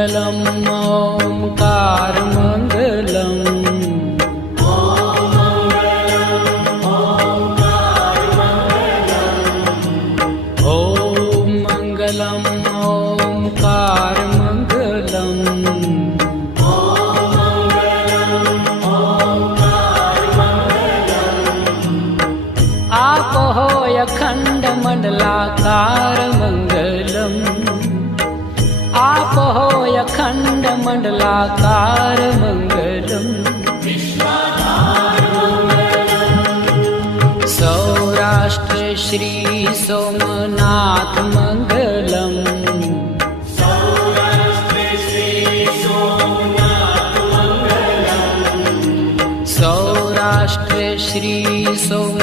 मङ्गलम् ओङ्कारमङ्गलम् अखंड मंडलाकार मंगलम आप हो अखंड मंडलाकार मंगलम सौराष्ट्र श्री सोमनाथ मंगलम सौराष्ट्र श्री सोमनाथ